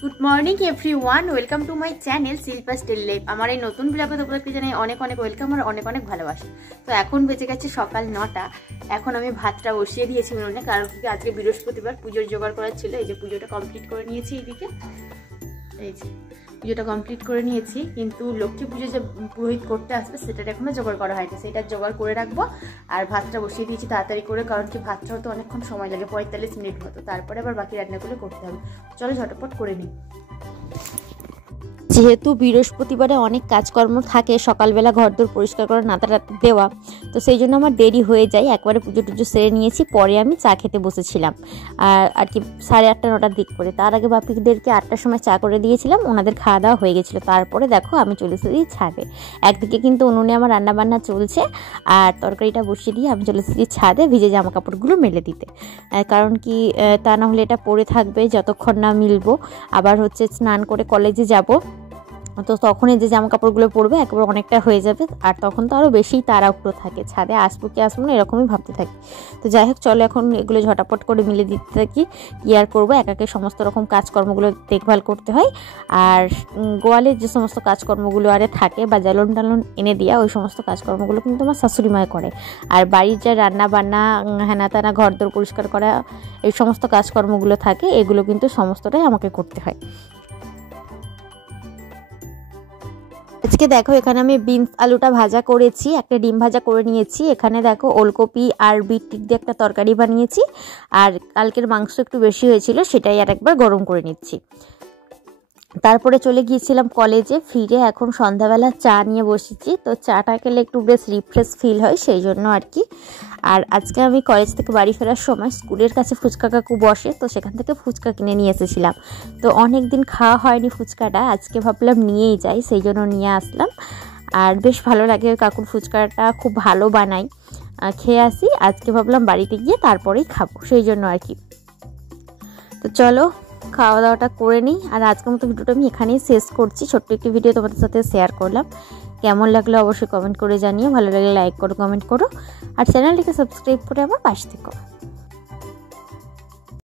Good morning everyone, welcome to my channel Shilpa still life. আমার এই নতুন ব্লগে তোমাদেরকে জানাই অনেক অনেক ওয়েলকাম আর অনেক অনেক ভালোবাসা। তো এখন বেজে গেছে সকাল 9টা। এখন আমি ভাতটা বসিয়ে দিয়েছি উনুনে, কারণ কি আজকে বৃহস্পতিবার, পুজোর জোগাড় করার ছিল। এই যে পুজোটা কমপ্লিট করে নিয়েছি, এইদিকে এই যে পুজোটা কমপ্লিট করে নিয়েছি, কিন্তু লক্ষ্মী পুজো যে পুরোহিত করতে আসবে সেটার এখনো জোগাড় করা হয়নি। সেটা জোগাড় করে রাখবো। আর ভাতটা বসিয়ে দিয়েছি তাড়াতাড়ি করে, কারণ কি ভাতটা হতে অনেকক্ষণ সময় লাগে, 45 মিনিট মতো। তারপরে আবার বাকি রান্নাগুলো করতে হবে। চলো ঝটপট করে নিই। যেহেতু বৃহস্পতিবারে অনেক কাজকর্ম থাকে, সকালবেলা ঘরদোর পরিষ্কার করা, নাতা দেওয়া, তো সেই জন্য আমার দেরি হয়ে যায়। একবারে পুজো টুজো সেরে নিয়েছি, পরে আমি চা খেতে বসেছিলাম আর কি 8:30 9টার দিক করে। তার আগে বাপিদেরকে 8টার সময় চা করে দিয়েছিলাম, ওনাদের খাওয়া দাওয়া হয়ে গেছিলো। তারপরে দেখো আমি চলে এসেছি ছাদে। একদিকে কিন্তু উনুনে আমার রান্নাবান্না চলছে, আর তরকারিটা বসিয়ে দিয়ে আমি চলে এসেছি ছাদে ভিজে জামা কাপড়গুলো মেলে দিতে। কারণ কি তা না হলে এটা পরে থাকবে যতক্ষণ না মিলবো। আবার হচ্ছে স্নান করে কলেজে যাব, তো তখন এই যে জামা কাপড়গুলো পরবে একবার অনেকটা হয়ে যাবে, আর তখন তো আরও বেশি তাড়াহুড়ো থাকে। ছাদে আসবো কি আসবো না এরকমই ভাবতে থাকি। তো যাই হোক, চলো এখন এগুলো ঝটাপট করে মিলে দিতে থাকি। কি আর করবো, একাকে সমস্ত রকম কাজকর্মগুলো দেখভাল করতে হয়। আর গোয়ালের যে সমস্ত কাজকর্মগুলো আরে থাকে, বা জ্বালন টালন এনে দেওয়া, ওই সমস্ত কাজকর্মগুলো কিন্তু আমার শাশুড়ি মায় করে। আর বাড়ির যা রান্না বান্না, হেনা তেনা, ঘরদোর পরিষ্কার করা, এই সমস্ত কাজকর্মগুলো থাকে, এগুলো কিন্তু সমস্তটাই আমাকে করতে হয়। আজকে দেখো এখানে আমি বিনস আলুটা ভাজা করেছি, একটা ডিম ভাজা করে নিয়েছি। এখানে দেখো ওলকপি আর বিট টিক দিয়ে একটা তরকারি বানিয়েছি। আর কালকের মাংস একটু বেশি হয়েছিল, সেটাই আর একবার গরম করে নিচ্ছি। তারপরে চলে গিয়েছিলাম কলেজে, ফিরে এখন সন্ধ্যাবেলা চা নিয়ে বসেছি। তো চাটা খেলে একটু বেশ রিফ্রেশ ফিল হয়, সেই জন্য আর কি। আর আজকে আমি কলেজ থেকে বাড়ি ফেরার সময় স্কুলের কাছে ফুচকা কাকু বসে, তো সেখান থেকে ফুচকা কিনে নিয়ে এসেছিলাম। তো অনেক দিন খাওয়া হয়নি ফুচকাটা, আজকে ভাবলাম নিয়েই যাই, সেই জন্য নিয়ে আসলাম। আর বেশ ভালো লাগে, কাকুর ফুচকাটা খুব ভালো বানাই, খেয়ে আসি। আজকে ভাবলাম বাড়িতে গিয়ে তারপরেই খাবো, সেই জন্য আর কি। তো চলো খাওয়া দাওয়াটা করে নিই। আর আজকের মতো ভিডিওটা আমি এখানেই শেষ করছি। ছোট্ট একটি ভিডিও তোমাদের সাথে শেয়ার করলাম। কেমন লাগলো অবশ্যই কমেন্ট করে জানিও, ভালো লাগলে লাইক করো, কমেন্ট করো, আর চ্যানেলটিকে সাবস্ক্রাইব করে আমার পাশে থেকো।